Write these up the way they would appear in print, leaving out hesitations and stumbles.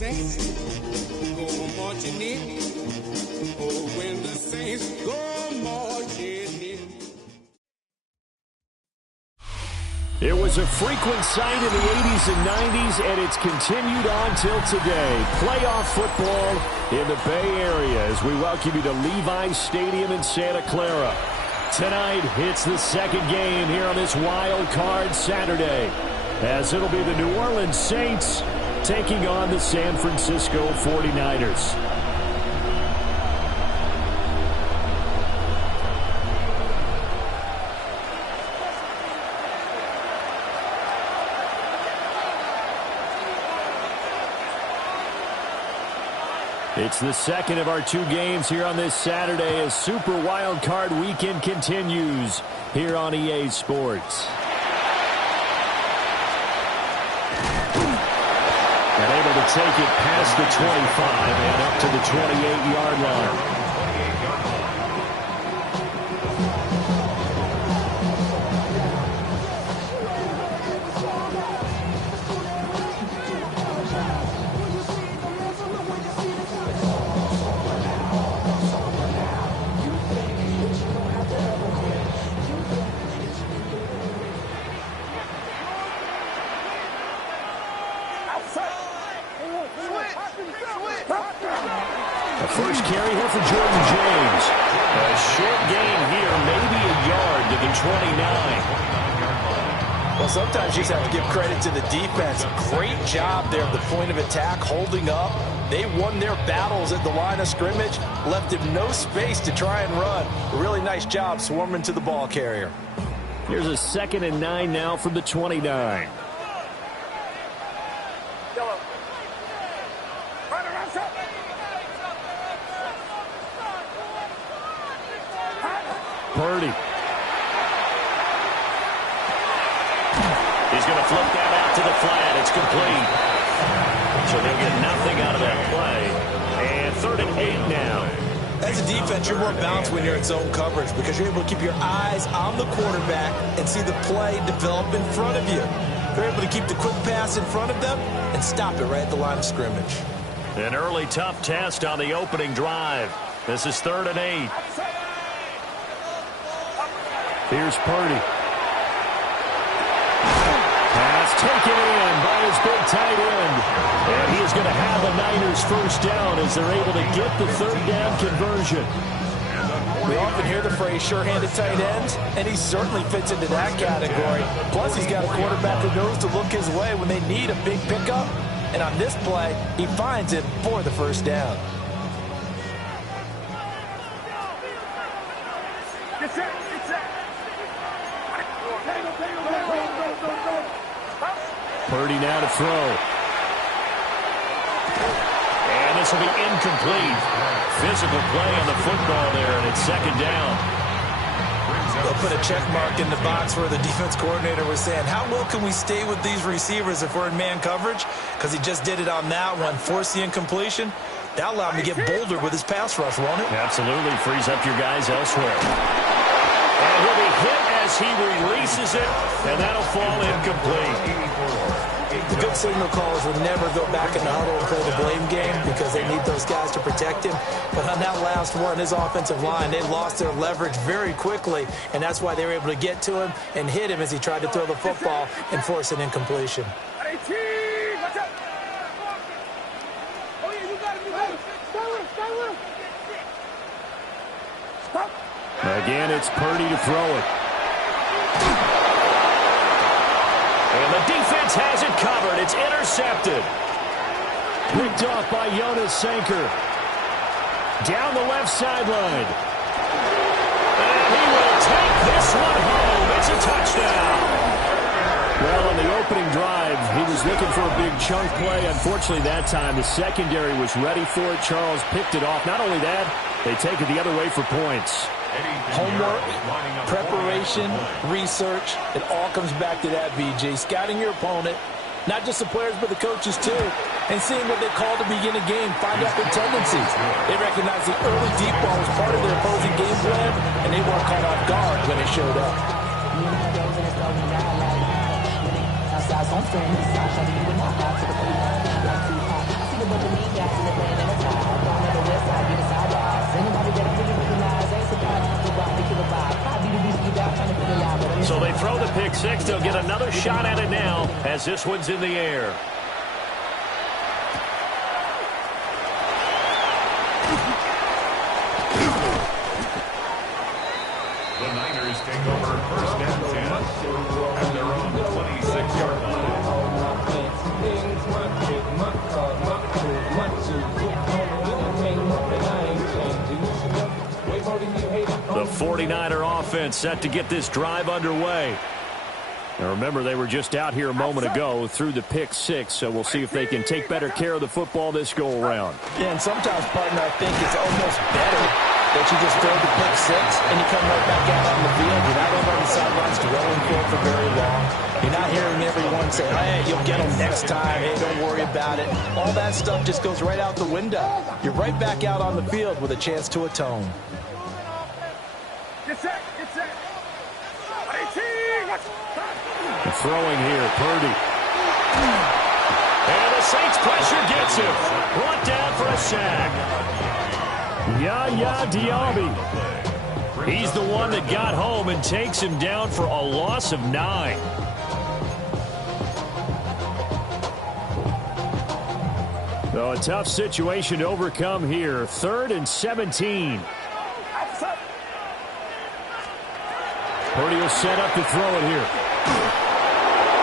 saints go marching in. Oh, when the saints go marching in. It was a frequent sight in the 80s and 90s, and it's continued on till today. Playoff football in the Bay Area as we welcome you to Levi's Stadium in Santa Clara. Tonight, it's the second game here on this wild card Saturday, as it'll be the New Orleans Saints taking on the San Francisco 49ers. It's the second of our two games here on this Saturday as Super Wild Card Weekend continues here on EA Sports. And able to take it past the 25 and up to the 28-yard line. First carry here for Jordan James. A short gain here, maybe a yard to the 29. Well, sometimes you just have to give credit to the defense. Great job there at the point of attack, holding up. They won their battles at the line of scrimmage, left him no space to try and run. A really nice job swarming to the ball carrier. Here's a 2nd and 9 now from the 29. Purdy. He's going to flip that out to the flat. It's complete. So they'll get nothing out of that play. And 3rd and 8 now. As a defense, you're more balanced when you're in zone coverage because you're able to keep your eyes on the quarterback and see the play develop in front of you. They're able to keep the quick pass in front of them and stop it right at the line of scrimmage. An early tough test on the opening drive. This is 3rd and 8. Here's Purdy. Pass taken in by his big tight end. And he is going to have the Niners first down as they're able to get the 3rd down conversion. We often hear the phrase sure-handed tight ends, and he certainly fits into that category. Plus, he's got a quarterback who knows to look his way when they need a big pickup. And on this play, he finds it for the first down. Purdy now to throw. And this will be incomplete. Physical play on the football there, and it's 2nd down. They'll put a check mark in the box where the defense coordinator was saying, how well can we stay with these receivers if we're in man coverage? Because he just did it on that one, force the incompletion. That allowed him to get bolder with his pass rush, won't it? Absolutely. Frees up your guys elsewhere. And he'll be hit as he releases it, and that'll fall incomplete. The good signal callers will never go back in the huddle and play the blame game because they need those guys to protect him. But on that last one, his offensive line, they lost their leverage very quickly, and that's why they were able to get to him and hit him as he tried to throw the football and force an incompletion. Again, it's Purdy to throw it. And the defense has it covered. It's intercepted. Picked off by Jonas Sanker. Down the left sideline. And he will take this one home. It's a touchdown. Well, on the opening drive, he was looking for a big chunk play. Unfortunately, that time, the secondary was ready for it. Charles picked it off. Not only that, they take it the other way for points. Homework, preparation, research, it all comes back to that, BG. Scouting your opponent, not just the players but the coaches too, and seeing what they call to begin a game, find out their tendencies. They recognize the early deep ball was part of their opposing game plan, and they weren't caught off guard when it showed up. So they throw the pick six. They'll get another shot at it now as this one's in the air. The Niners take over first and 10 at their own 26-yard line. The 49er offense set to get this drive underway. Now remember, they were just out here a moment ago through the pick six, so we'll see if they can take better care of the football this go-around. Yeah, and sometimes, partner, I think it's almost better that you just throw the pick six and you come right back out on the field. You're not over on the sidelines dwelling for very long. You're not hearing everyone say, hey, you'll get them next time. Hey, don't worry about it. All that stuff just goes right out the window. You're right back out on the field with a chance to atone. Get set, get set. Throwing here, Purdy. And the Saints pressure gets him. Brought down for a sack. Yaya Diaby. He's the one that got home and takes him down for a loss of 9. So a tough situation to overcome here. 3rd and 17. Purdy will set up to throw it here.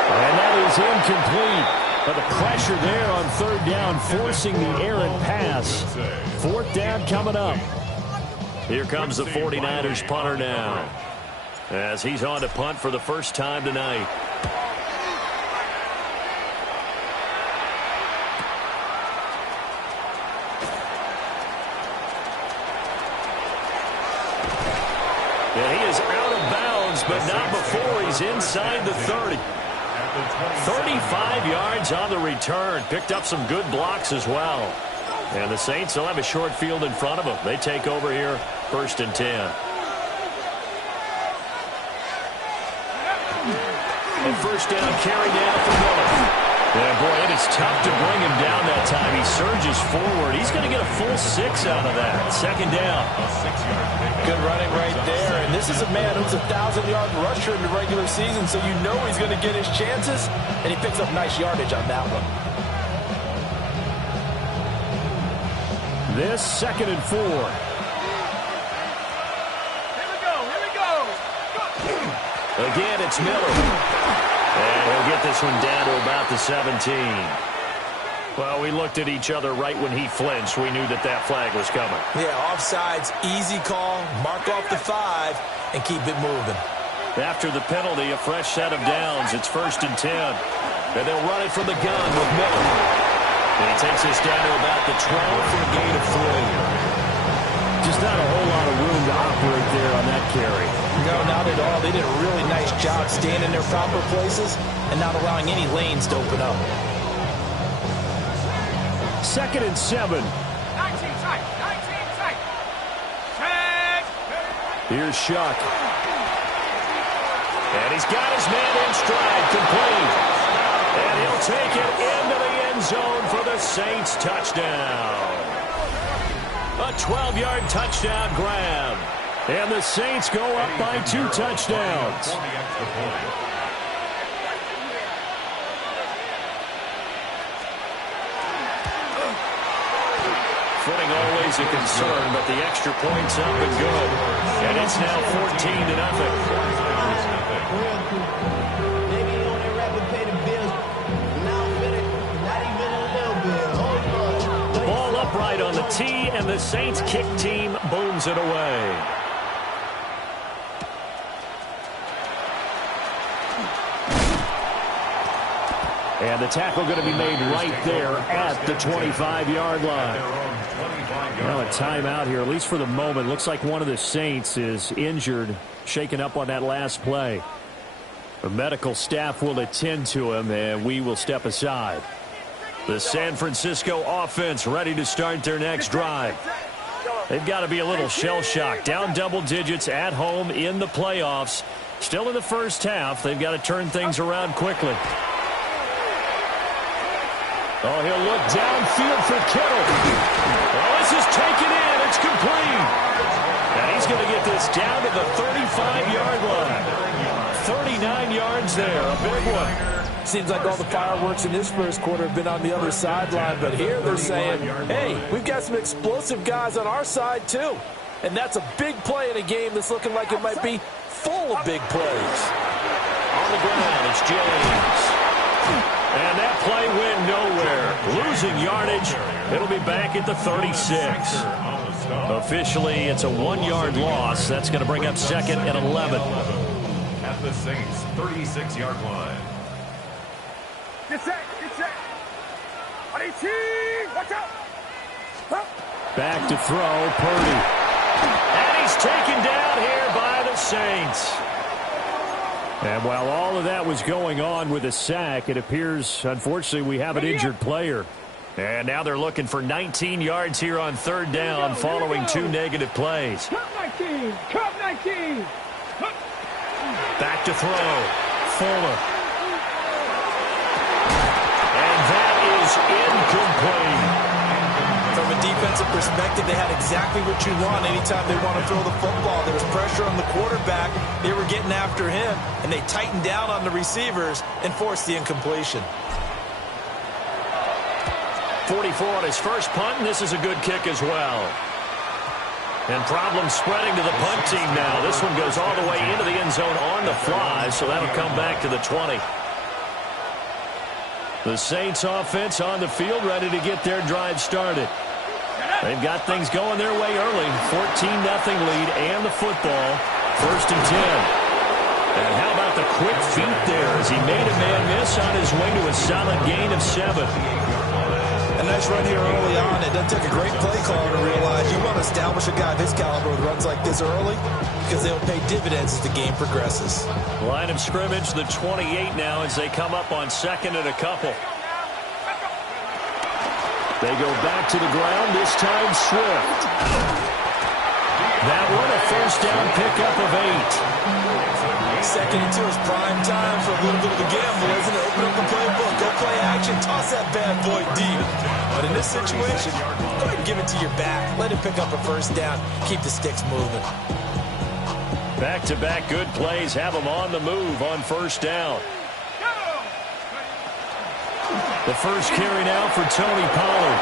And that is incomplete. But the pressure there on 3rd down, forcing the errant pass. 4th down coming up. Here comes the 49ers punter now, as he's on to punt for the first time tonight. And he is out of bounds, but not before he's inside the 30. 35 yards on the return. Picked up some good blocks as well. And the Saints will have a short field in front of them. They take over here, 1st and 10. And first down, carry down for Miller. Yeah, boy, it is tough to bring him down that time. He surges forward. He's going to get a full 6 out of that. 2nd down. Good running right there. And this is a man who's a 1,000-yard rusher in the regular season, so you know he's going to get his chances. And he picks up nice yardage on that one. This 2nd and 4. Here we go. Again, it's Miller. And he'll get this one down to about the 17. Well, we looked at each other right when he flinched. We knew that that flag was coming. Yeah, offsides, easy call, mark off the 5, and keep it moving. After the penalty, a fresh set of downs. It's 1st and 10. And they'll run it from the gun with Miller. And he takes this down to about the 12 for a gain of 3. Just not a whole lot of room to operate there on that carry. No, not at all. They did a really nice job staying in their proper places and not allowing any lanes to open up. 2nd and 7. 19 tight. Check. Here's Shuck. And he's got his man in stride, complete. And he'll take it into the end zone for the Saints touchdown. A 12-yard touchdown grab. And the Saints go up by 2 touchdowns. Footing always a concern, but the extra point's up and good. And it's now 14-0. The ball upright on the tee, and the Saints kick team booms it away. And the tackle going to be made right there at the 25-yard line. Well, a timeout here, at least for the moment. Looks like one of the Saints is injured, shaken up on that last play. The medical staff will attend to him, and we will step aside. The San Francisco offense ready to start their next drive. They've got to be a little shell-shocked. Down double digits at home in the playoffs. Still in the first half. They've got to turn things around quickly. Oh, he'll look downfield for Kittle. Well, this is taken in. It's complete. And he's going to get this down to the 35-yard line. 39 yards there, a big one. Seems like all the fireworks in this first quarter have been on the other sideline, but here they're saying, hey, we've got some explosive guys on our side too. And that's a big play in a game that's looking like it might be full of big plays. On the ground, it's James. And that play went nowhere. Losing yardage. It'll be back at the 36. Officially, it's a 1-yard loss. That's going to bring up 2nd and 11. At the Saints' 36-yard line. Get set, get set. Watch out. Back to throw, Purdy. And he's taken down here by the Saints. And while all of that was going on with a sack, it appears, unfortunately, we have an injured player. And now they're looking for 19 yards here on 3rd down following 2 negative plays. Cup 19, Cup 19. Back to throw, Fuller. And that is incomplete. From a defensive perspective, they had exactly what you want anytime they want to throw the football. There was pressure on the quarterback. They were getting after him, and they tightened down on the receivers and forced the incompletion. 44 on his first punt, and this is a good kick as well. And problems spreading to the punt team now. This one goes all the way into the end zone on the fly, so that'll come back to the 20. The Saints offense on the field, ready to get their drive started. They've got things going their way early. 14-0 lead and the football. 1st and 10. And how about the quick feet there as he made a man miss on his way to a solid gain of 7. A nice run here early on. It doesn't take a great play caller to realize you want to establish a guy of his caliber with runs like this early because they'll pay dividends as the game progresses. Line of scrimmage, the 28 now as they come up on 2nd and a couple. They go back to the ground, this time Swift. That one a 1st down pickup of 8. 2nd and 2 is prime time for a little bit of a gamble, isn't it? Open up the playbook, go play action, toss that bad boy deep. But in this situation, go ahead and give it to your back. Let him pick up a 1st down, keep the sticks moving. Back-to-back good plays have them on the move on 1st down. The first carry now for Tony Pollard.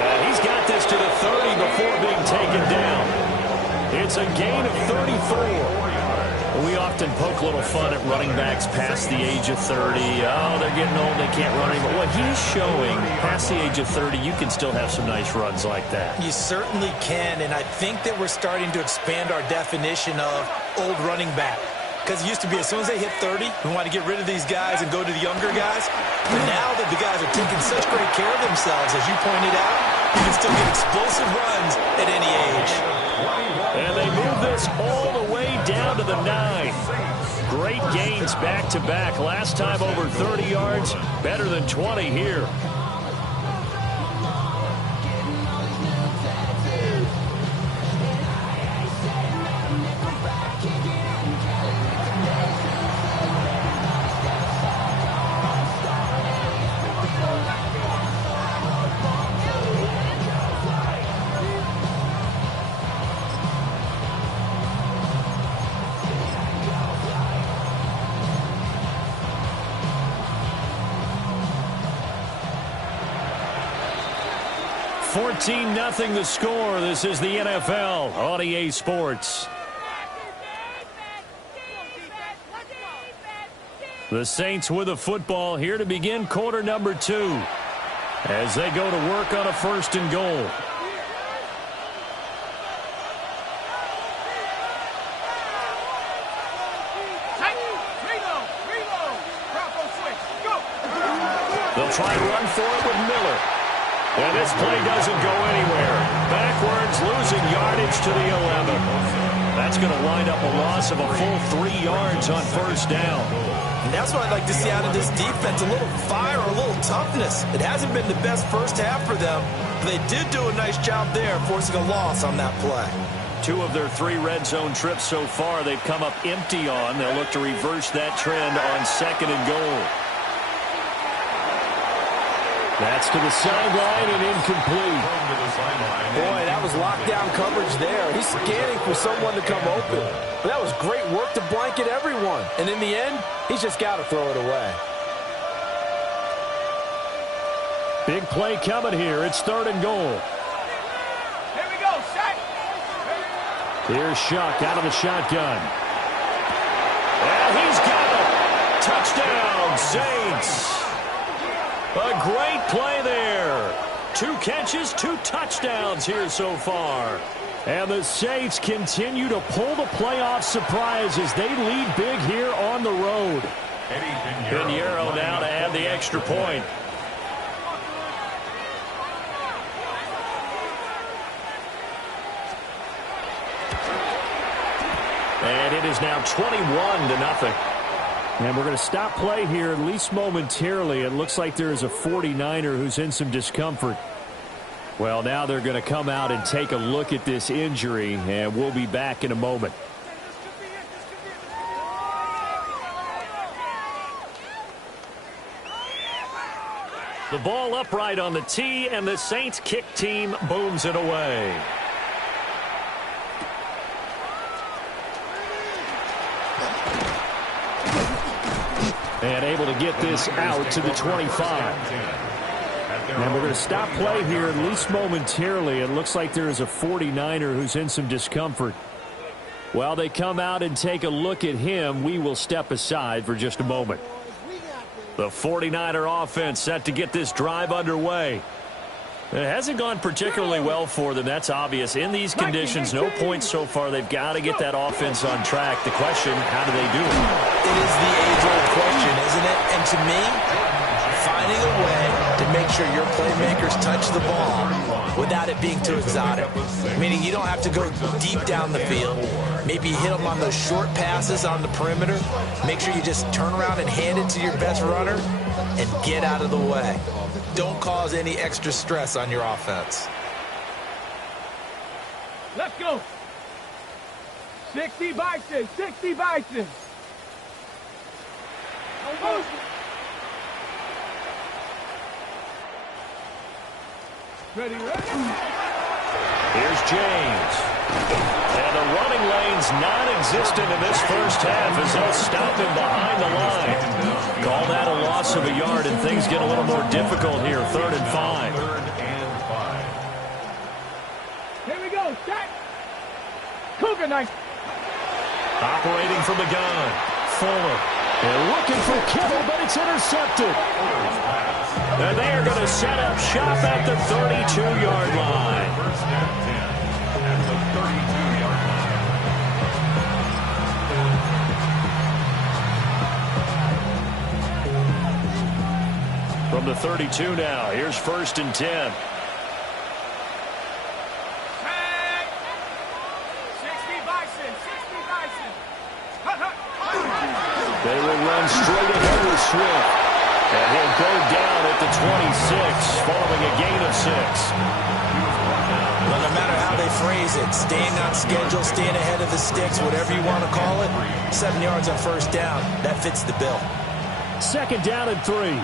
And he's got this to the 30 before being taken down. It's a gain of 34. We often poke a little fun at running backs past the age of 30. Oh, they're getting old, they can't run anymore. What he's showing, past the age of 30, you can still have some nice runs like that. You certainly can, and I think that we're starting to expand our definition of old running back. Because it used to be as soon as they hit 30, we want to get rid of these guys and go to the younger guys. But now that the guys are taking such great care of themselves, as you pointed out, you can still get explosive runs at any age. And they move this all the way down to the 9. Great gains back-to-back. Last time over 30 yards, better than 20 here. Nothing the score. This is the NFL on EA Sports. The Saints with the football here to begin quarter number 2 as they go to work on a 1st and goal. They'll try and run for it with Miller. And this play doesn't go anywhere. Backwards, losing yardage to the 11. That's going to wind up a loss of a full 3 yards on 1st down. And that's what I'd like to see out of this defense, a little fire, a little toughness. It hasn't been the best first half for them, but they did do a nice job there, forcing a loss on that play. 2 of their 3 red zone trips so far they've come up empty on. They'll look to reverse that trend on 2nd and goal. That's to the sideline and incomplete. Boy, that was lockdown coverage there. He's scanning for someone to come open. But that was great work to blanket everyone. And in the end, he's just got to throw it away. Big play coming here. It's 3rd and goal. Here we go, Shaq. Here's Shuck out of the shotgun. And he's got it. Touchdown, Saints. A great play there. 2 catches, 2 touchdowns here so far. And the Saints continue to pull the playoff surprise as they lead big here on the road. Pinheiro now to add the extra point. And it is now 21-0. And we're going to stop play here, at least momentarily. It looks like there is a 49er who's in some discomfort. Well, now they're going to come out and take a look at this injury, and we'll be back in a moment. The ball upright on the tee, and the Saints kick team booms it away. And able to get this out to the 25. And we're going to stop play here, at least momentarily. It looks like there is a 49er who's in some discomfort. While they come out and take a look at him, we will step aside for just a moment. The 49er offense set to get this drive underway. It hasn't gone particularly well for them, that's obvious. In these conditions, no points so far. They've got to get that offense on track. The question, how do they do it? It is the age-old question, isn't it? And to me, finding a way to make sure your playmakers touch the ball without it being too exotic. Meaning you don't have to go deep down the field. Maybe hit them on those short passes on the perimeter. Make sure you just turn around and hand it to your best runner and get out of the way. Don't cause any extra stress on your offense. Let's go. 60 Bison, 60 Bison. Ready, ready. Here's James. And the running lane's non-existent in this first half as they'll stop him behind the line. Call that a loss of a yard, and things get a little more difficult here. 3rd and 5. Here we go, Shaq. Cougar knife. Operating from the gun. Fuller. They're looking for Kittle, but it's intercepted. And they are going to set up shop at the 32-yard line. First and 10 at the 32-yard line. From the 32 now, here's 1st and 10. 60 Bison, 60 Bison. They will run straight ahead with Swift. And he'll go down at the 26, following a gain of 6. Well, no matter how they phrase it, staying on schedule, staying ahead of the sticks, whatever you want to call it, 7 yards on 1st down, that fits the bill. 2nd down and 3.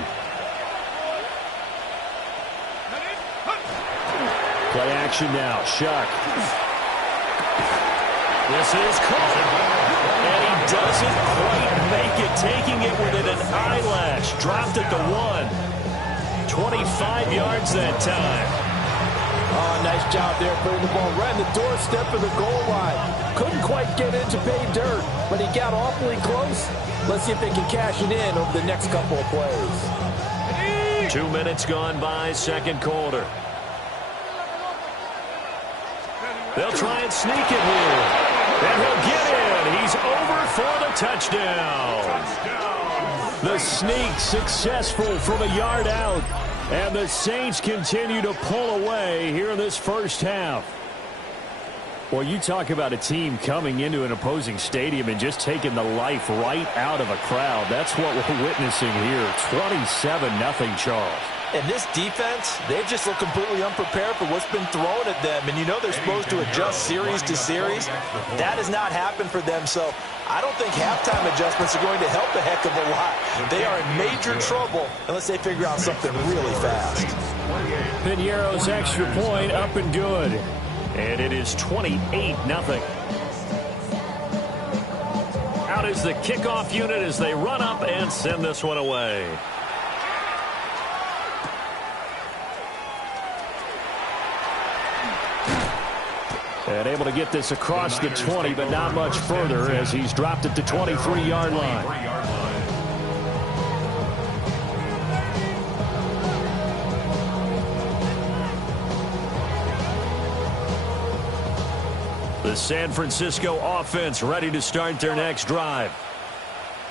Play action now. Shuck. This is caught. And he doesn't quite make it, taking it within an eyelash. Dropped at the 1. 25 yards that time. Oh, nice job there putting the ball right in the doorstep of the goal line. Couldn't quite get in to pay dirt, but he got awfully close. Let's see if they can cash it in over the next couple of plays. 2 minutes gone by, 2nd quarter. They'll try and sneak it here. And he'll get in. He's over for the touchdown. The sneak successful from a yard out. And the Saints continue to pull away here in this first half. Well, you talk about a team coming into an opposing stadium and just taking the life right out of a crowd. That's what we're witnessing here. 27-0, Charles. And this defense, they've just looked completely unprepared for what's been thrown at them. And you know they're supposed to adjust series to series. That has not happened for them. So I don't think halftime adjustments are going to help a heck of a lot. They are in major trouble unless they figure out something really fast. Piñeiro's extra point up and good. And it is 28-0. Out is the kickoff unit as they run up and send this one away. And able to get this across the 20, but not much further as he's dropped it to 23-yard line. The San Francisco offense ready to start their next drive.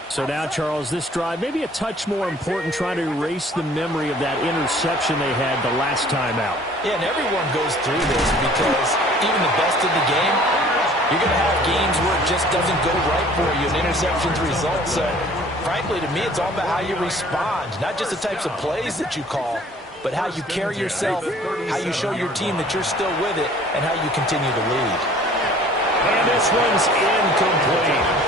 So now, Charles, this drive maybe a touch more important, trying to erase the memory of that interception they had the last time out. Yeah, and everyone goes through this because even the best of the game, you're going to have games where it just doesn't go right for you and interceptions result. So, frankly, to me, it's all about how you respond, not just the types of plays that you call, but how you carry yourself, how you show your team that you're still with it, and how you continue to lead. And this one's incomplete.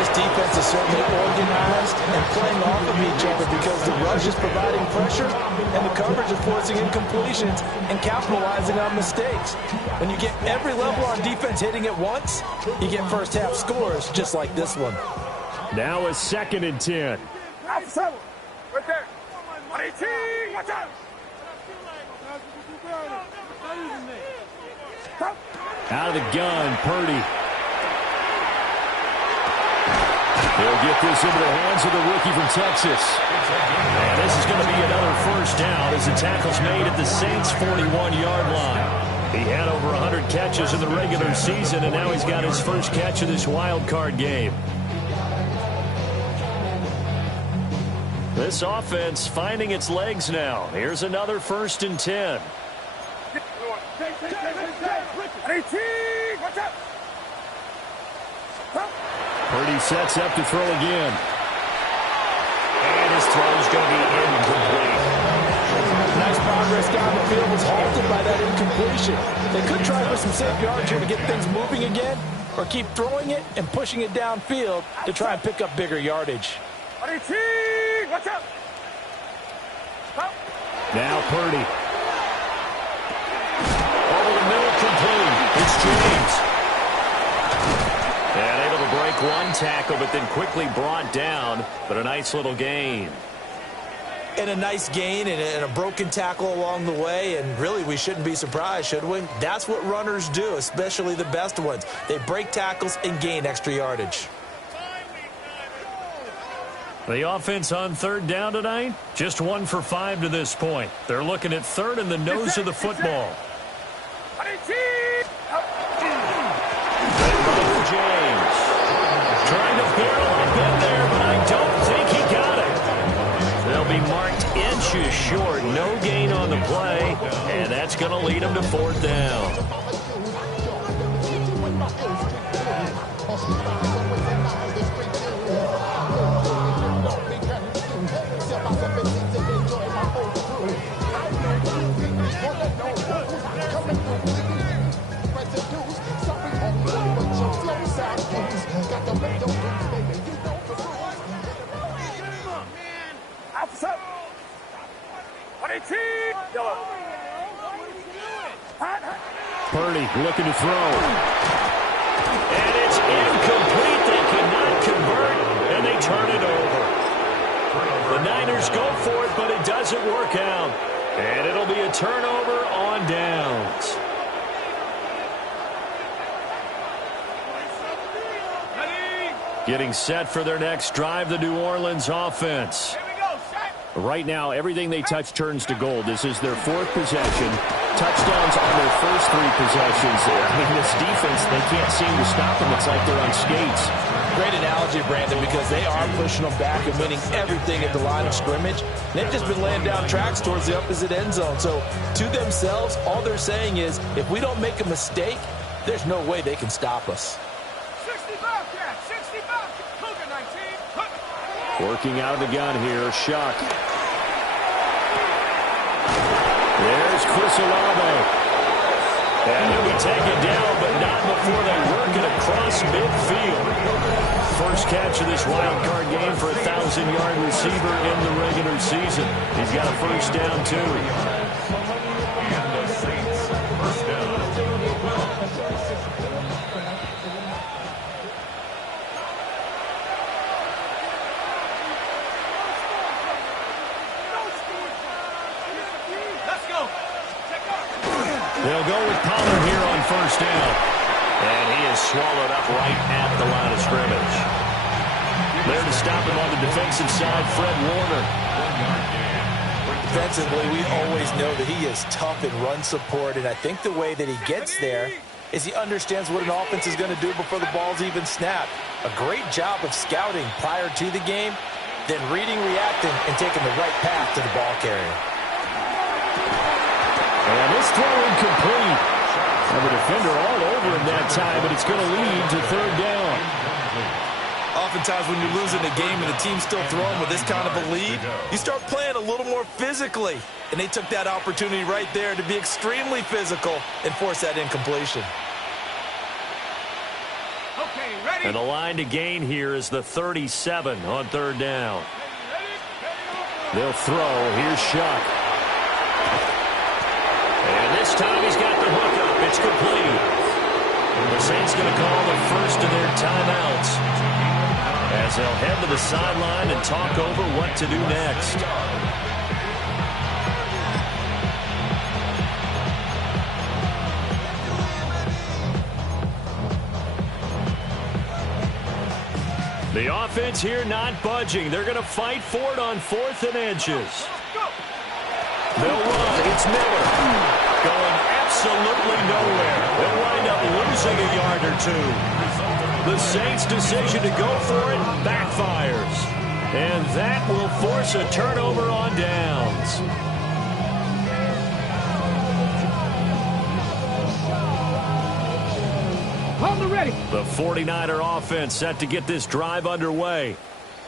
This defense is certainly organized and playing off of each other because the rush is providing pressure and the coverage is forcing incompletions and capitalizing on mistakes. When you get every level on defense hitting at once, you get first half scores just like this one. Now a 2nd and 10. Right there. 18. Watch out. Out of the gun, Purdy. They'll get this into the hands of the rookie from Texas. And this is going to be another first down as the tackle's made at the Saints' 41-yard line. He had over 100 catches in the regular season, and now he's got his first catch of this wild card game. This offense finding its legs now. Here's another 1st and 10. 18. Watch out. Purdy sets up to throw again. And his throw's going to be incomplete. Nice progress down the field was halted by that incompletion. They could try for some safe yards here to get things moving again, or keep throwing it and pushing it downfield to try and pick up bigger yardage. 18. Watch out. Now Purdy. Over the middle, complete. It's James. And able to break one tackle, but then quickly brought down. But a nice little gain. And a nice gain and a broken tackle along the way. And really, we shouldn't be surprised, should we? That's what runners do, especially the best ones. They break tackles and gain extra yardage. The offense on 3rd down tonight, just 1 for 5 to this point. They're looking at 3rd and the nose of the football. James trying to barrel up in there, but I don't think he got it. They'll be marked inches short. No gain on the play, and that's going to lead them to 4th down. Purdy looking to throw. And it's incomplete. They cannot convert, and they turn it over. The Niners go for it, but it doesn't work out. And it'll be a turnover on downs. Getting set for their next drive, the New Orleans offense. Right now, everything they touch turns to gold. This is their 4th possession. Touchdowns on their first 3 possessions. I mean, this defense, they can't seem to stop them. It's like they're on skates. Great analogy, Brandon, because they are pushing them back and winning everything at the line of scrimmage. They've just been laying down tracks towards the opposite end zone. So, to themselves, all they're saying is, if we don't make a mistake, there's no way they can stop us. 65, yeah, 65. Cougar 19. Working out of the gun here, Shuck. Chris Olave. And he'll be taken down, but not before they work it across midfield. First catch of this wild card game for a 1,000-yard receiver in the regular season. He's got a first down, too. And the Saints first down. They'll go with Pollard here on first down. And he is swallowed up right at the line of scrimmage. There to stop him on the defensive side, Fred Warner. Defensively, we always know that he is tough in run support, and I think the way that he gets there is he understands what an offense is going to do before the ball's even snapped. A great job of scouting prior to the game, then reading, reacting, and taking the right path to the ball carrier. And this throw incomplete. And the defender all over him that time, but it's going to lead to third down. Oftentimes when you're losing a game and the team's still throwing with this kind of a lead, you start playing a little more physically. And they took that opportunity right there to be extremely physical and force that incompletion. Okay, ready? And the line to gain here is the 37 on third down. They'll throw. Here's Shuck. And this time he's got the hook up. It's complete. The Saints going to call the first of their timeouts as they'll head to the sideline and talk over what to do next. The offense here not budging. They're going to fight for it on 4th and inches. They'll run. It's Miller. Going absolutely nowhere. They'll wind up losing a yard or two. The Saints' decision to go for it backfires. And that will force a turnover on downs. Hold the ready. The 49er offense set to get this drive underway.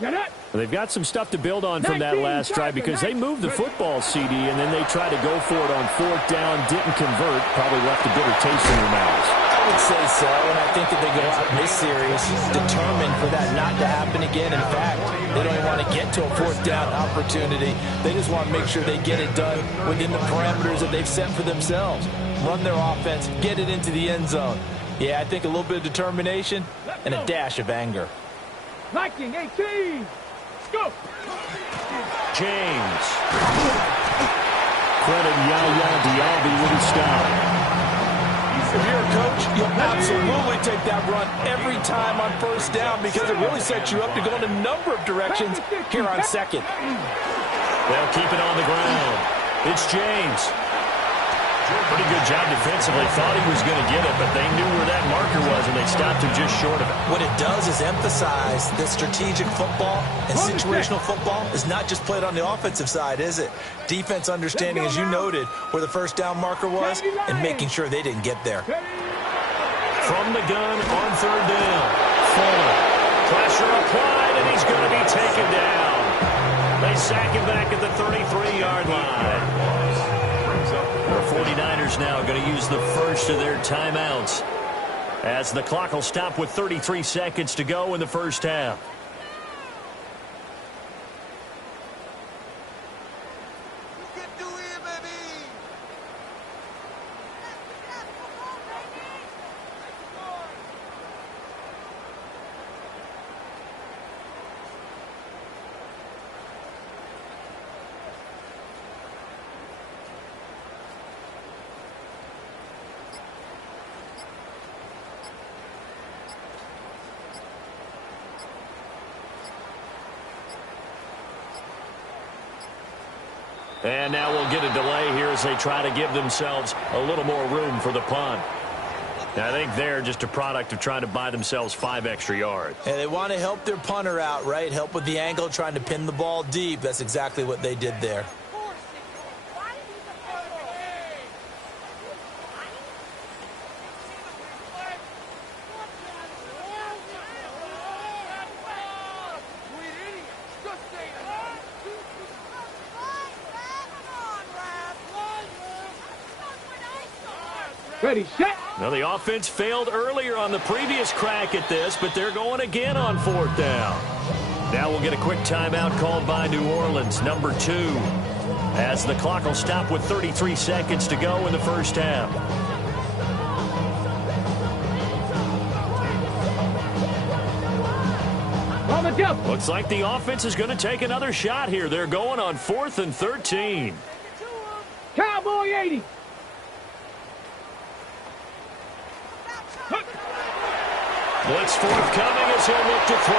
Get it. They've got some stuff to build on from that last drive because they moved the football, CD, and then they tried to go for it on 4th down, didn't convert, probably left a bitter taste in their mouths. I would say so, and I think that they go out in this series determined for that not to happen again. In fact, they don't even want to get to a 4th down opportunity. They just want to make sure they get it done within the parameters that they've set for themselves. Run their offense, get it into the end zone. Yeah, I think a little bit of determination and a dash of anger. Viking 18. Go. James. Credit Yaya Diaby with a stop. If you're a coach, you'll absolutely take that run every time on 1st down because it really sets you up to go in a number of directions here on 2nd. They'll keep it on the ground. It's James. Pretty good job defensively. Thought he was going to get it, but they knew where that marker was, and they stopped him just short of it. What it does is emphasize that strategic football and situational football is not just played on the offensive side, is it? Defense understanding, as you noted, where the 1st down marker was and making sure they didn't get there. From the gun on 3rd down. Fuller. Pressure applied, and he's going to be taken down. They sack him back at the 33-yard line. The 49ers now going to use the first of their timeouts as the clock will stop with 33 seconds to go in the first half. And now we'll get a delay here as they try to give themselves a little more room for the punt. Now, I think they're just a product of trying to buy themselves 5 extra yards. And they want to help their punter out, right? Help with the angle, trying to pin the ball deep. That's exactly what they did there. Ready, set. Now, the offense failed earlier on the previous crack at this, but they're going again on 4th down. Now we'll get a quick timeout called by New Orleans, number 2, as the clock will stop with 33 seconds to go in the first half. On the jump. Looks like the offense is going to take another shot here. They're going on 4th and 13. Cowboy 80. Blitz forthcoming as he'll look to throw.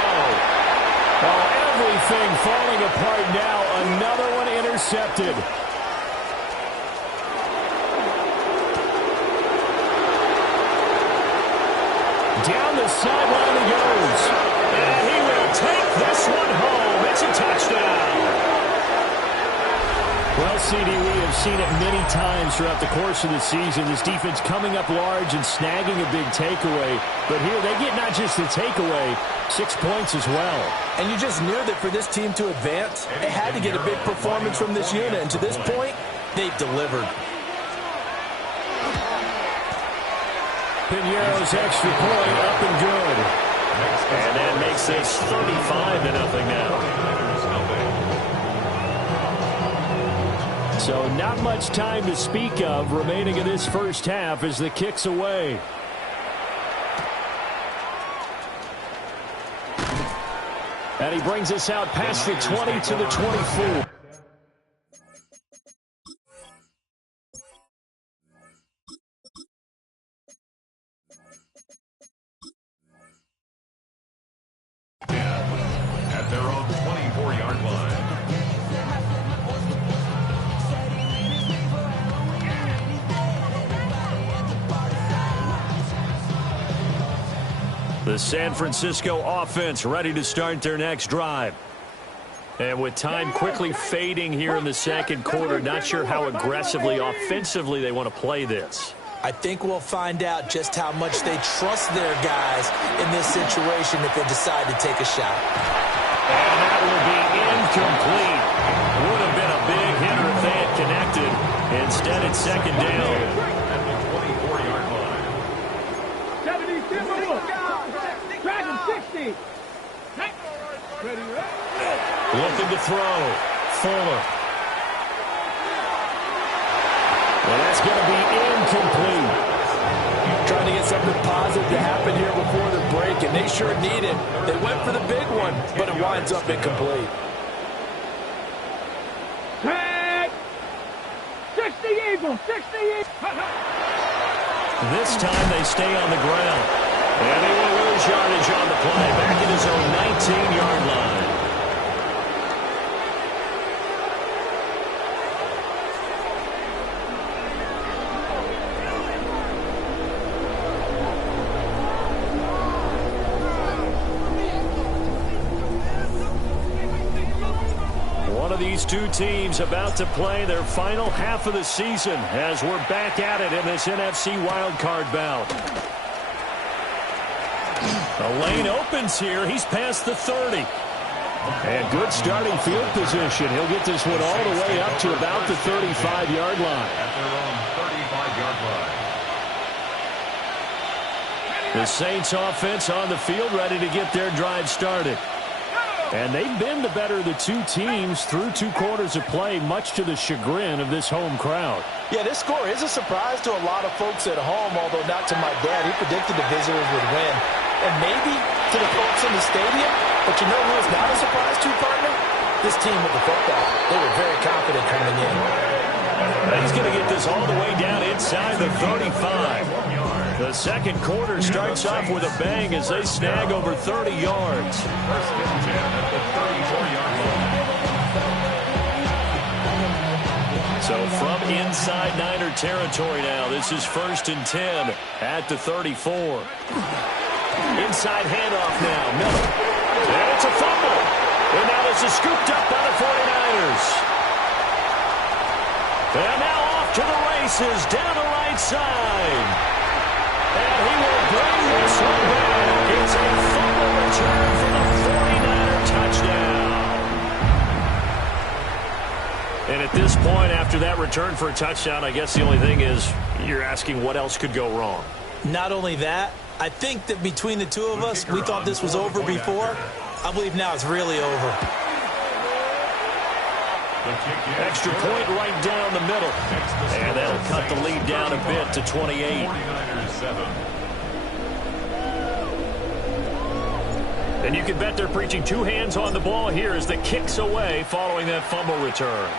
Oh, everything falling apart now. Another one intercepted. Down the sideline he goes. And he will take this one home. It's a touchdown. Well, CD, we have seen it many times throughout the course of the season. This defense coming up large and snagging a big takeaway. But here they get not just the takeaway, 6 points as well. And you just knew that for this team to advance, they had to get a big performance from this unit. And to this point, they've delivered. Piñeiro's extra point up and good. And that makes this 35-0 now. So not much time to speak of remaining in this first half as the kick's away. And he brings us out past the 20 to the 24. At their own 24-yard line. The San Francisco offense ready to start their next drive. And with time quickly fading here in the second quarter, not sure how aggressively, offensively they want to play this. I think we'll find out just how much they trust their guys in this situation if they decide to take a shot. And that will be incomplete. Would have been a big hitter if they had connected. Instead, it's second down. At the 24-yard line. 70, Dragon 60. Ready, Looking to throw. Fuller. Well, that's going to be incomplete. Trying to get something positive to happen here before the break, and they sure need it. They went for the big one, but it winds up incomplete. Tag. 60 Eagles, 60 Eagles. This time they stay on the ground. And they will lose yardage on the play. Back at his own 19-yard line. One of these two teams about to play their final half of the season as we're back at it in this NFC wildcard bout. The lane opens here. He's past the 30. And good starting field position. He'll get this one all the way up to about the 35-yard line. At their own 35-yard line. The Saints offense on the field ready to get their drive started. And they've been the better of the two teams through 2 quarters of play, much to the chagrin of this home crowd. Yeah, this score is a surprise to a lot of folks at home, although not to my dad. He predicted the visitors would win. And maybe to the folks in the stadium, but you know who is not a surprise to, partner? This team with the football. They were very confident coming in. He's going to get this all the way down inside the 35. The second quarter starts off with a bang as they snag over 30 yards. First and 10 at the 34-yard line. So from inside Niner territory now, this is 1st and 10 at the 34. Inside handoff now, Miller. And it's a fumble. And now this is scooped up by the 49ers. And now off to the races down the right side. And he will bring this one back. It's a fumble return for the 49er touchdown. And at this point, after that return for a touchdown, I guess the only thing is you're asking what else could go wrong. Not only that, I think that between the two of us, we thought this was over before. I believe now it's really over. Extra point right down the middle. And that'll cut the lead down a bit to 28. 49ers 7. And you can bet they're preaching two hands on the ball here as the kick's away following that fumble return.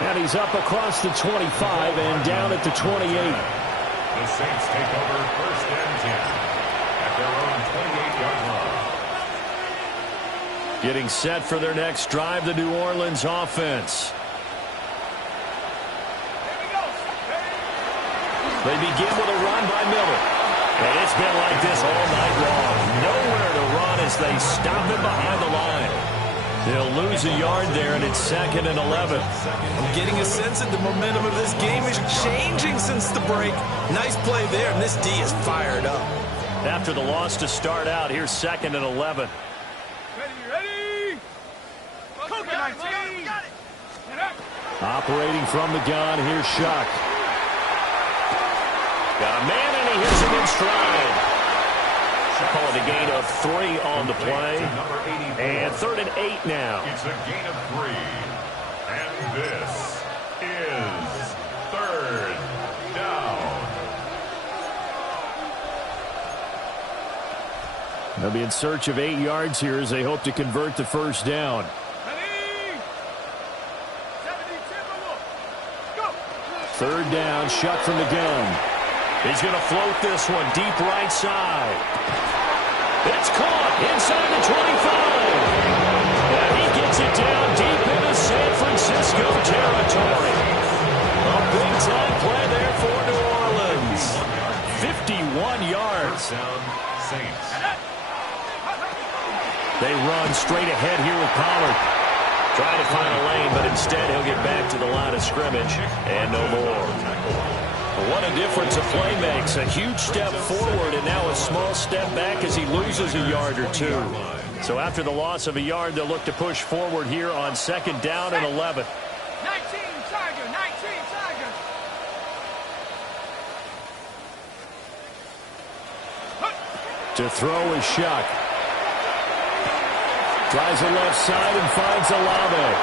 And he's up across the 25 and down at the 28. The Saints take over first and 10 at their own 28-yard line. Getting set for their next drive, the New Orleans offense. They begin with a run by Miller. And it's been like this all night long. Nowhere to run as they stop him behind the line. They'll lose a yard there, and it's 2nd and 11. I'm getting a sense that the momentum of this game is changing since the break. Nice play there, and this D is fired up. After the loss to start out, here's 2nd and 11. Ready? Operating from the gun, here's Shuck. Got a man, and he hits him in stride. Call it a gain of 3 on the play. And 3rd and 8 now. It's a gain of 3. And this is 3rd down. They'll be in search of 8 yards here as they hope to convert the first down. Ready? 72, go. 3rd down, Shuck from the gun. He's going to float this one deep right side. It's caught inside the 25. And he gets it down deep into San Francisco territory. A big-time play there for New Orleans. 51 yards. Down, Saints. They run straight ahead here with Pollard. Trying to find a lane, but instead he'll get back to the line of scrimmage and no more. What a difference a play makes. A huge step forward and now a small step back as he loses a yard or 2. So after the loss of a yard, they'll look to push forward here on 2nd down and 11. 19 Tiger. To throw is Shuck. Tries the left side and finds Olave.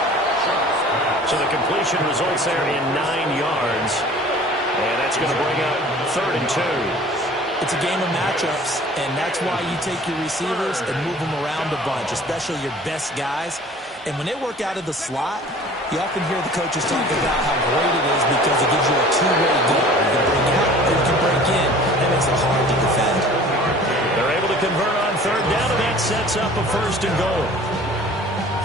So the completion results there in 9 yards. And that's going to bring up 3rd and 2. It's a game of matchups, and that's why you take your receivers and move them around a bunch, especially your best guys. And when they work out of the slot, you often hear the coaches talk about how great it is because it gives you a two-way go. You can bring out or you can break in. That makes it hard to defend. They're able to convert on 3rd down, and that sets up a 1st and goal.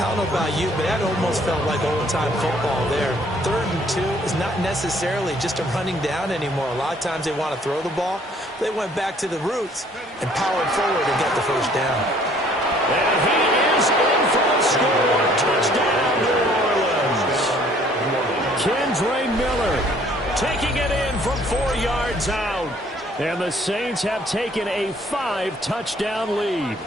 I don't know about you, but that almost felt like old-time football there. 3rd and 2 is not necessarily just a running down anymore. A lot of times they want to throw the ball. They went back to the roots and powered forward and got the first down. And he is in for the score. Touchdown, New Orleans. Kendre Miller taking it in from 4 yards out. And the Saints have taken a 5-touchdown lead.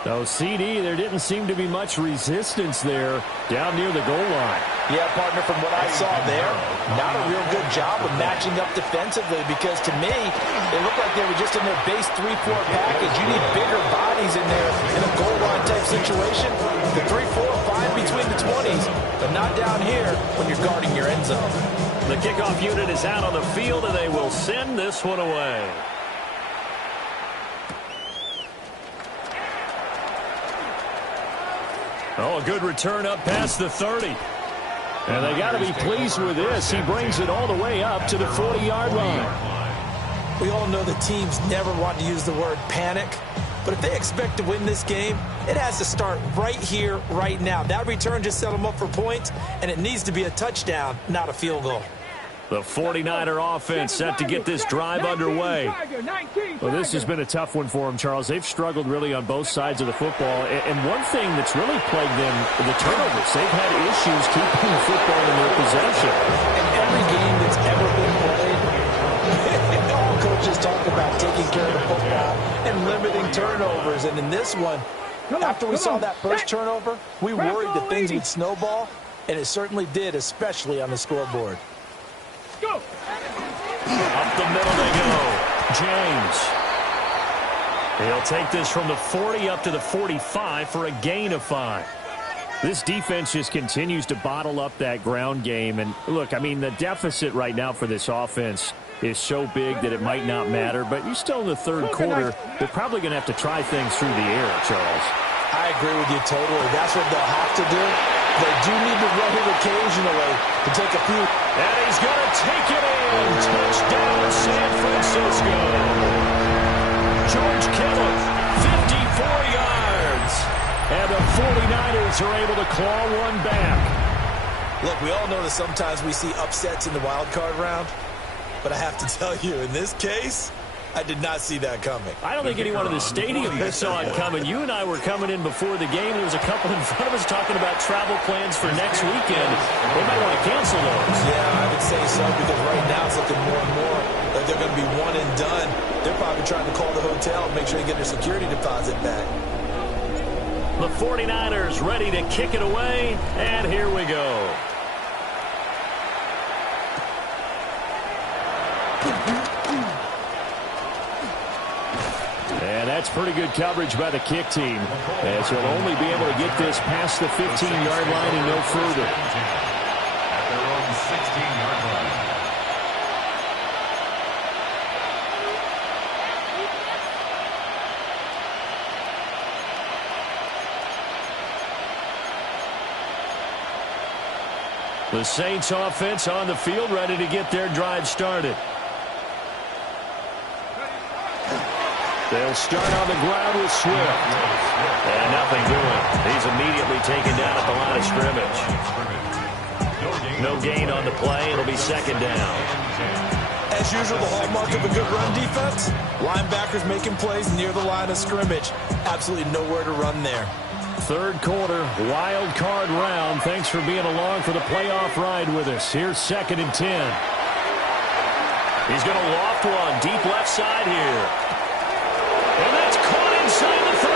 So, CD, there didn't seem to be much resistance there down near the goal line. Yeah, partner, from what I saw there, not a real good job of matching up defensively because, to me, it looked like they were just in their base 3-4 package. You need bigger bodies in there in a goal line type situation. The 3-4, fine between the 20s, but not down here when you're guarding your end zone. The kickoff unit is out on the field, and they will send this one away. Oh, a good return up past the 30. And they got to be pleased with this. He brings it all the way up to the 40-yard line. We all know the teams never want to use the word panic. But if they expect to win this game, it has to start right here, right now. That return just set them up for points, and it needs to be a touchdown, not a field goal. The 49er offense set to get this drive underway. Well, this has been a tough one for them, Charles. They've struggled really on both sides of the football. And one thing that's really plagued them, the turnovers. They've had issues keeping the football in their possession. In every game that's ever been played, all coaches talk about taking care of the football. And and limiting turnovers. And in this one, after we saw that first turnover, we worried that things would snowball, and it certainly did, especially on the scoreboard. Go. Up the middle they go. James. He'll take this from the 40 up to the 45 for a gain of 5. This defense just continues to bottle up that ground game. And, look, I mean, the deficit right now for this offense is so big that it might not matter. But you're still in the third quarter. They're probably going to have to try things through the air, Charles. I agree with you totally. That's what they'll have to do. They do need to run it occasionally to take a few. And he's going to take it in. Touchdown, San Francisco. George Kittle, 54 yards. And the 49ers are able to claw one back. Look, we all know that sometimes we see upsets in the wild card round. But I have to tell you, in this case, I did not see that coming. I don't think anyone in the stadium saw it coming. You and I were coming in before the game. There was a couple in front of us talking about travel plans for next weekend. They might want to cancel those. Yeah, I would say so, because right now it's looking more and more like they're going to be one and done. They're probably trying to call the hotel and make sure they get their security deposit back. The 49ers ready to kick it away, and here we go. And that's pretty good coverage by the kick team, as he'll only be able to get this past the 15-yard line and no further. At their own 16-yard line. The Saints offense on the field, ready to get their drive started. They'll start on the ground with Swift. And nothing doing. He's immediately taken down at the line of scrimmage. No gain on the play. It'll be second down. As usual, the hallmark of a good run defense, linebackers making plays near the line of scrimmage. Absolutely nowhere to run there. Third quarter, wild card round. Thanks for being along for the playoff ride with us. Here's 2nd and 10. He's going to loft one deep left side here. And that's caught inside the 35.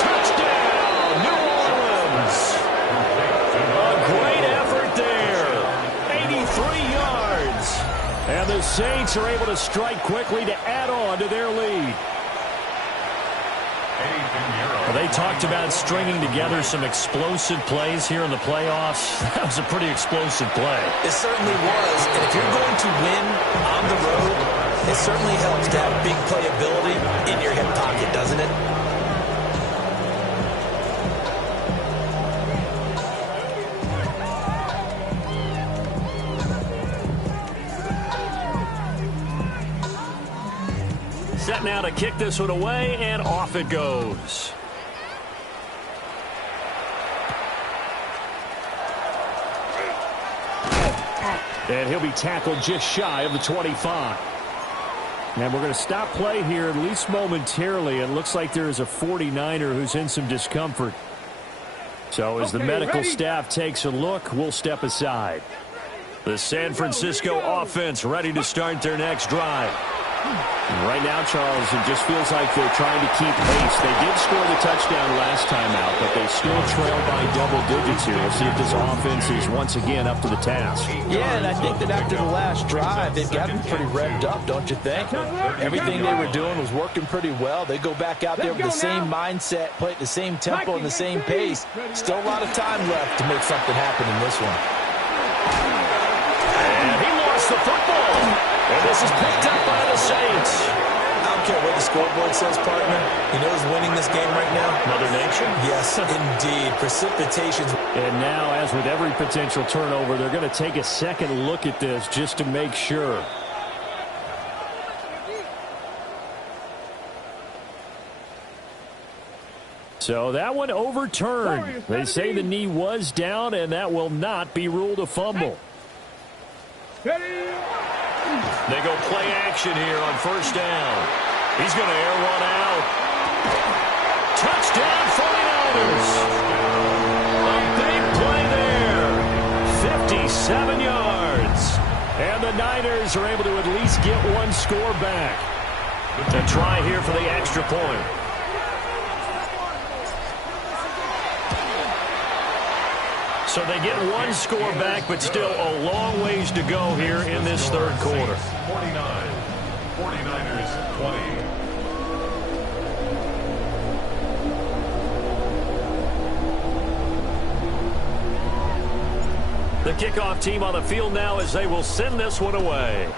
Touchdown, New Orleans. A great effort there. 83 yards. And the Saints are able to strike quickly to add on to their lead. Well, they talked about stringing together some explosive plays here in the playoffs. That was a pretty explosive play. It certainly was. And if you're going to win on the road, it certainly helps to have big playability in your hip pocket, doesn't it? Set now to kick this one away, and off it goes. And he'll be tackled just shy of the 25. And we're going to stop play here, at least momentarily. It looks like there is a 49er who's in some discomfort. So as the medical staff takes a look, we'll step aside. The San Francisco offense ready to start their next drive. Right now, Charles, it just feels like they're trying to keep pace. They did score the touchdown last time out, but they still trail by double digits here. We'll see if this offense is once again up to the task. Yeah, and I think that after the last drive, they've gotten pretty revved up, don't you think? Everything they were doing was working pretty well. They go back out there with the same mindset, play at the same tempo and the same pace. Still a lot of time left to make something happen in this one. And he lost the football. And this is picked up by the Saints. I don't care what the scoreboard says, partner. You know who's winning this game right now? Mother Nature? Yes, indeed. Precipitation's... And now, as with every potential turnover, they're going to take a second look at this just to make sure. So that one overturned. They say the knee was down, and that will not be ruled a fumble. They go play action here on first down. He's going to air one out. Touchdown, 49ers. A big play there. 57 yards. And the Niners are able to at least get one score back. A try here for the extra point. So they get one score back, but still a long ways to go here in this third quarter. 49. 49ers 20. The kickoff team on the field now as they will send this one away.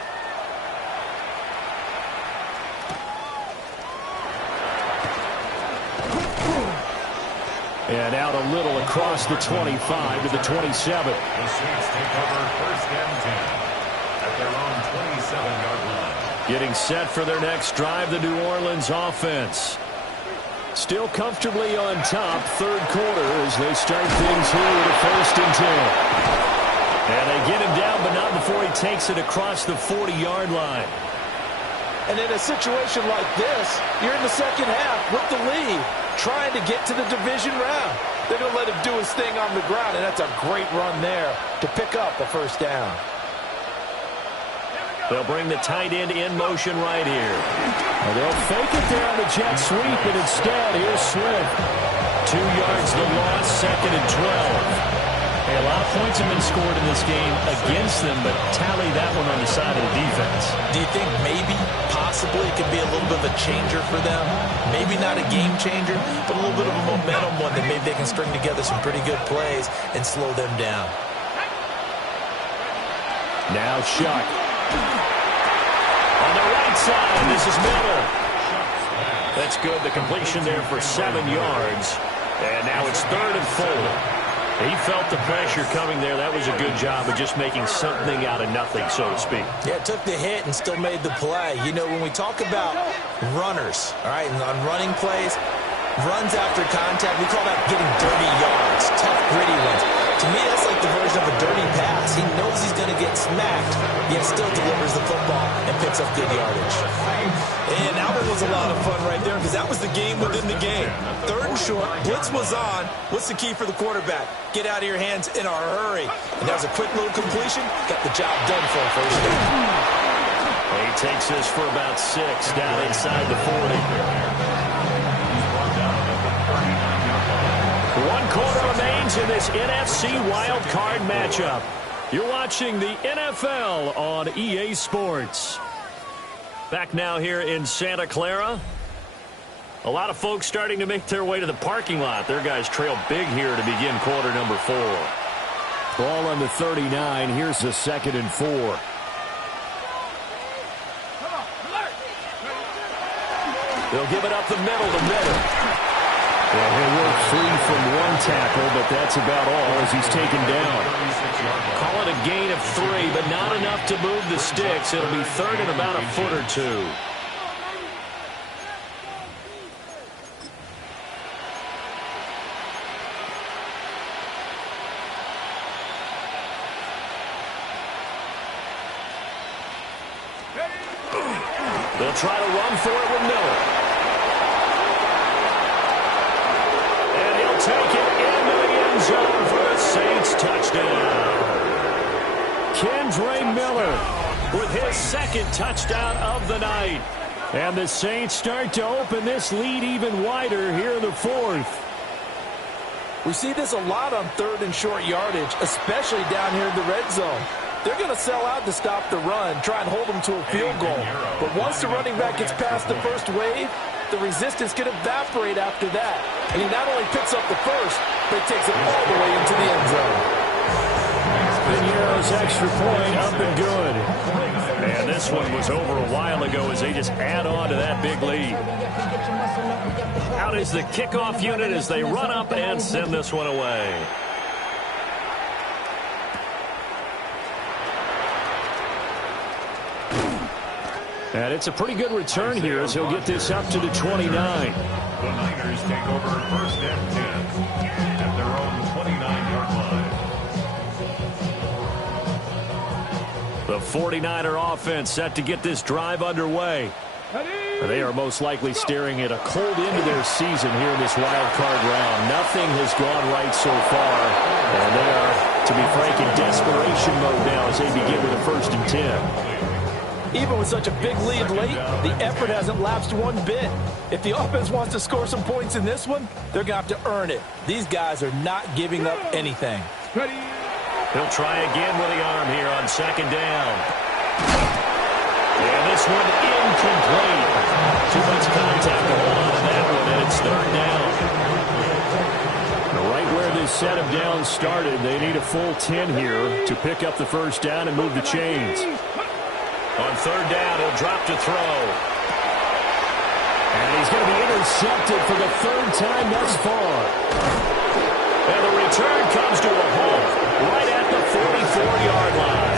And out a little across the 25 to the 27. The Saints take over first and 10 at their own 27-yard line. Getting set for their next drive, the New Orleans offense. Still comfortably on top, third quarter as they start things here with a first and 10. And they get him down, but not before he takes it across the 40-yard line. And in a situation like this, you're in the second half with the lead, trying to get to the division round. They're going to let him do his thing on the ground, and that's a great run there to pick up a first down. They'll bring the tight end in motion right here. And they'll fake it there on the jet sweep, and instead, here's Swift. 2 yards the loss, second and 12. Hey, a lot of points have been scored in this game against them, but tally that one on the side of the defense. Do you think maybe, possibly, it could be a little bit of a changer for them? Maybe not a game changer, but a little bit of a momentum one that maybe they can string together some pretty good plays and slow them down. Now Shuck. On the right side, this is Miller. That's good. The completion there for 7 yards. And now it's third and 4. He felt the pressure coming there. That was a good job of just making something out of nothing, so to speak. Yeah, took the hit and still made the play. You know, when we talk about runners, all right, and on running plays, runs after contact, we call that getting dirty yards, tough, gritty ones. To me, that's like the version of a dirty pass. He knows he's going to get smacked, yet still delivers the football and picks up good yardage. And that one was a lot of fun right there because that was the game within the game. Third and short, blitz was on. What's the key for the quarterback? Get out of your hands in a hurry. And that was a quick little completion. Got the job done for a first down. He takes this for about 6 down inside the 40. 1 quarter remains in this NFC Wild Card matchup. You're watching the NFL on EA Sports. Back now here in Santa Clara. A lot of folks starting to make their way to the parking lot. Their guys trail big here to begin quarter number 4. Ball on the 39. Here's the 2nd and 4. They'll give it up the middle to Miller. Well, he'll work free from one tackle, but that's about all as he's taken down. Call it a gain of 3, but not enough to move the sticks. It'll be third and about a foot or 2. They'll try to run for it with Miller. Take it into the end zone for a Saints touchdown. Kendre Miller with his 2nd touchdown of the night. And the Saints start to open this lead even wider here in the 4th. We see this a lot on 3rd and short yardage, especially down here in the red zone. They're going to sell out to stop the run, try and hold them to a field goal. But once the running back gets past the first wave, the resistance can evaporate after that. And he not only picks up the first, but takes it all the way into the end zone. Pinero's extra point up and good. And this one was over a while ago as they just add on to that big lead. Out is the kickoff unit as they run up and send this one away. And it's a pretty good return here as he'll get this up to the 29. The Niners take over first and 10 at their own 29-yard line. The 49er offense set to get this drive underway. They are most likely staring at a cold end to their season here in this wild card round. Nothing has gone right so far. And they are, to be frank, in desperation mode now as they begin with a 1st and 10. Even with such a big lead late, the effort hasn't lapsed one bit. If the offense wants to score some points in this one, they're going to have to earn it. These guys are not giving up anything. He'll try again with the arm here on second down. And this one incomplete. Too much contact to hold on to that one, and it's third down. Right where this set of downs started, they need a full 10 here to pick up the first down and move the chains. On third down, he'll drop to throw. And he's going to be intercepted for the third time thus far. And the return comes to a halt right at the 44-yard line.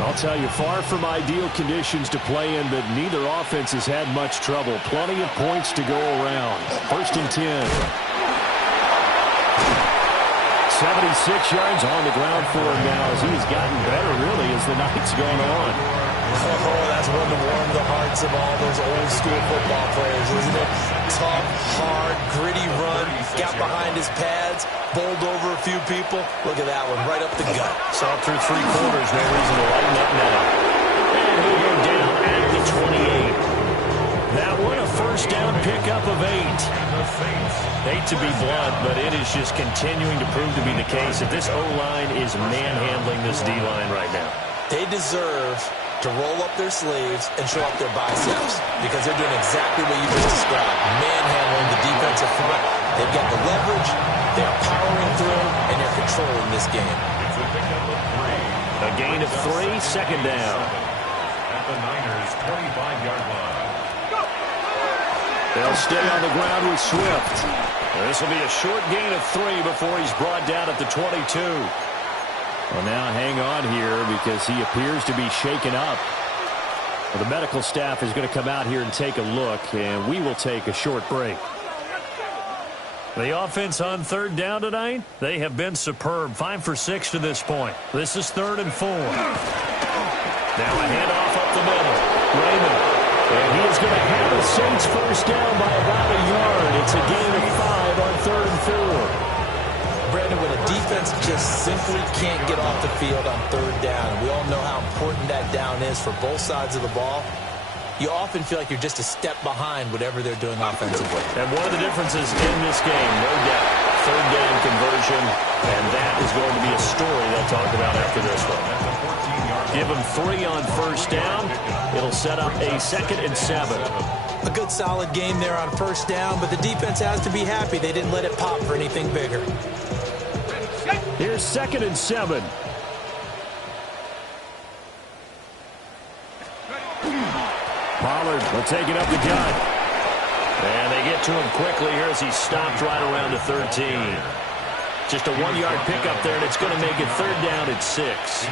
I'll tell you, far from ideal conditions to play in, but neither offense has had much trouble. Plenty of points to go around. First and 10. 76 yards on the ground for him now as he's gotten better, really, as the night's gone on. Oh, that's one to warm the hearts of all those old-school football players, isn't it? Tough, hard, gritty run, got behind his pads, bowled over a few people. Look at that one, right up the gut. Saw it through three quarters, no reason to lighten up now. And he'll go down at the 28. That one, a first down pickup of 8. Hate to be blunt, but it is just continuing to prove to be the case that this O-line is manhandling this D-line right now. They deserve to roll up their sleeves and show up their biceps because they're doing exactly what you just described, manhandling the defensive front. They've got the leverage, they're powering through, and they're controlling this game. A gain of 3, second down. At the Niners' 25-yard line. They'll stay on the ground with Swift. This will be a short gain of 3 before he's brought down at the 22. Well, now hang on here because he appears to be shaken up. Well, the medical staff is going to come out here and take a look, and we will take a short break. The offense on third down tonight, they have been superb. 5 for 6 to this point. This is 3rd and 4. Now a handoff up the middle. Raymond. And he is going to have the Saints first down by about a yard. It's a gain of 5 on 3rd and 4. Brandon, when a defense just simply can't get off the field on third down, we all know how important that down is for both sides of the ball, you often feel like you're just a step behind whatever they're doing offensively. And one of the differences in this game, no doubt, third down conversion, and that is going to be a story they'll talk about after this one. Give them 3 on first down. It'll set up a 2nd and 7. A good solid game there on first down, but the defense has to be happy they didn't let it pop for anything bigger. Here's 2nd and 7. Pollard will take it up the gut. And they get to him quickly here as he stopped right around the 13. Just a 1-yard pickup there, and it's going to make it third down at 6.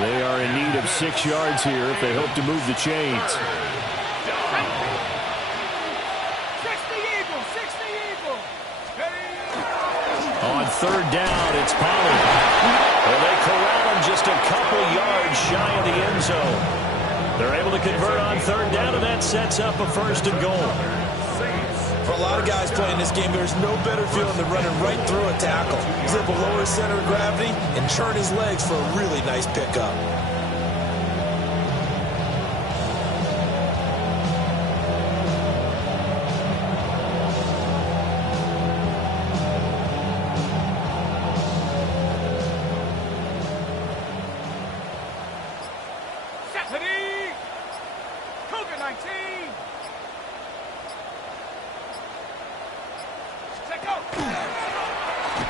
They are in need of 6 yards here if they hope to move the chains. 60 Eagles. On third down, it's Pollard. Well, they corral him just a couple yards shy of the end zone. They're able to convert on third down, and that sets up a 1st and goal. For a lot of guys playing this game, there's no better feeling than running right through a tackle. He's able to lower his center of gravity and turn his legs for a really nice pickup.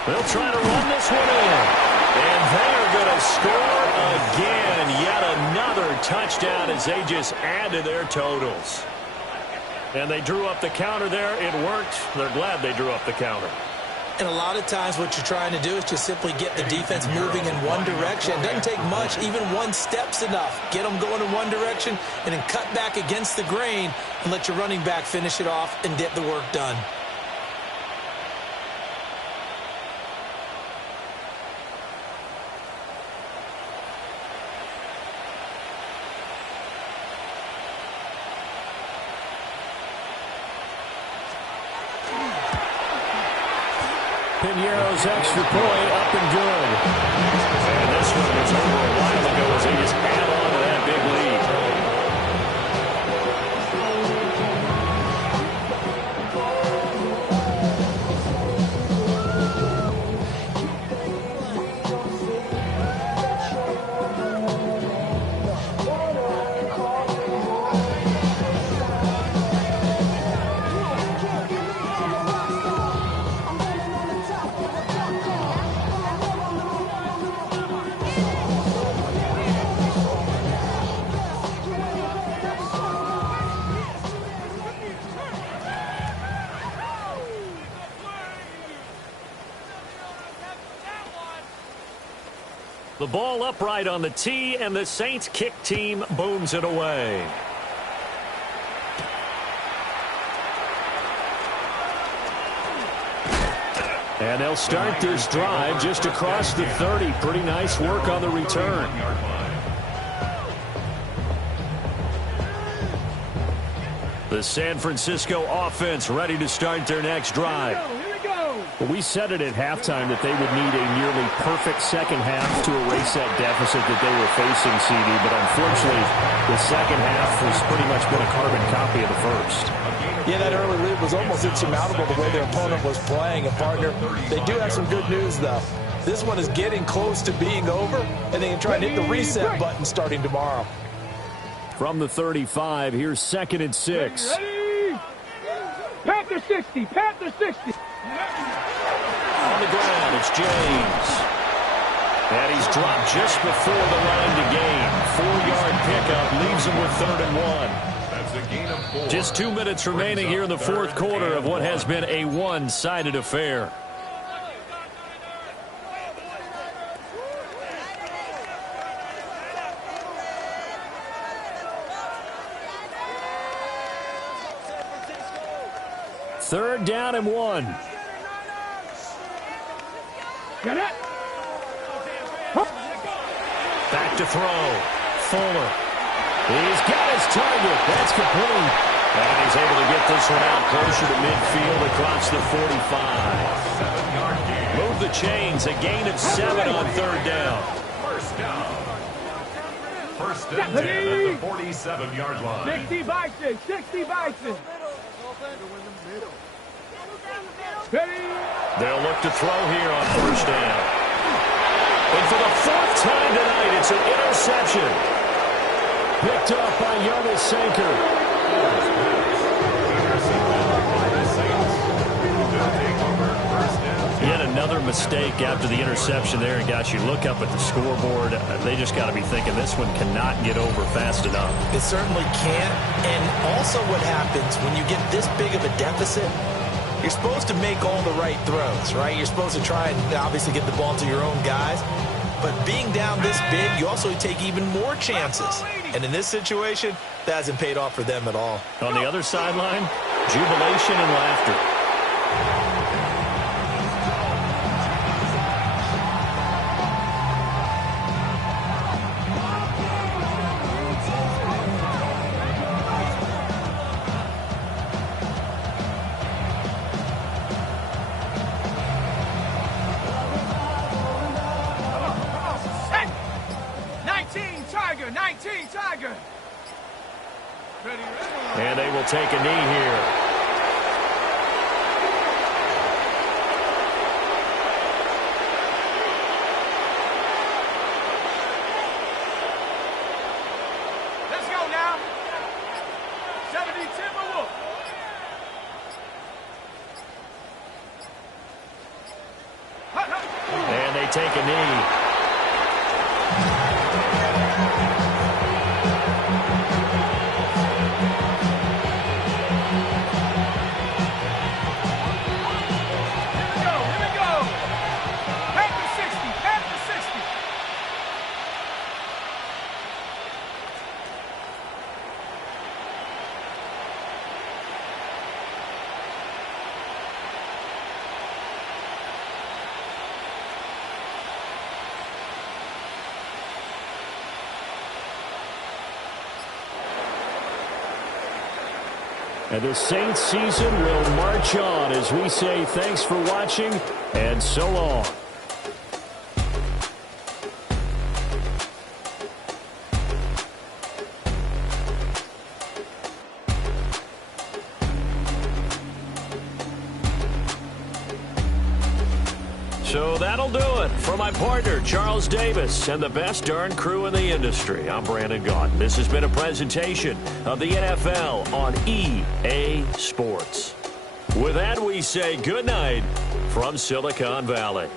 They'll try to run this one in. And they're going to score again. Yet another touchdown as they just add to their totals. And they drew up the counter there. It worked. They're glad they drew up the counter. And a lot of times what you're trying to do is just simply get the defense moving in one direction. It doesn't take much. Even one step's enough. Get them going in one direction and then cut back against the grain and let your running back finish it off and get the work done. Piñeiro's extra point up and good. And this one was over a while ago as they just add on to that big lead. The ball upright on the tee, and the Saints kick team booms it away. And they'll start this drive just across the 30. Pretty nice work on the return. The San Francisco offense ready to start their next drive. We said it at halftime that they would need a nearly perfect second half to erase that deficit that they were facing, CD, but unfortunately the second half has pretty much been a carbon copy of the first. Yeah, that early lead was almost insurmountable the way their opponent was playing. And, partner, they do have some good news, though. This one is getting close to being over, and they can try and hit the reset button starting tomorrow. From the 35, here's 2nd and 6. Ready? Panther 60, Panther 60. On the ground, it's James. And he's dropped just before the line to gain. 4-yard pickup leaves him with 3rd and 1. That's a gain of 4. Just 2 minutes remaining here in the fourth quarter of what has been a one-sided affair. Third down and 1. Get it? Back to throw. Fuller. He's got his target. That's complete. And he's able to get this one out closer to midfield across the 45. 7-yard gain. Move the chains. A gain of 7 on 3rd down. First down. First and 10 at the 47-yard line. 60 Bison, 60 Bison. Ready? They'll look to throw here on 1st down. And for the 4th time tonight, it's an interception. Picked off by Jonas Sanker. Yet another mistake after the interception there. And gosh, you look up at the scoreboard, they just got to be thinking this one cannot get over fast enough. It certainly can't. And also what happens when you get this big of a deficit, you're supposed to make all the right throws, right? You're supposed to try and obviously get the ball to your own guys. But being down this big, you also take even more chances. And in this situation, that hasn't paid off for them at all. On the other sideline, jubilation and laughter. And they will take a knee here. Let's go now. 70 Timberwolf. And they take a knee. And the Saints season will march on as we say thanks for watching and so long. So that'll do it for my partner, Charles Davis, and the best darn crew in the industry. I'm Brandon Gaudin. This has been a presentation of the NFL on EA Sports. With that, we say good night from Silicon Valley.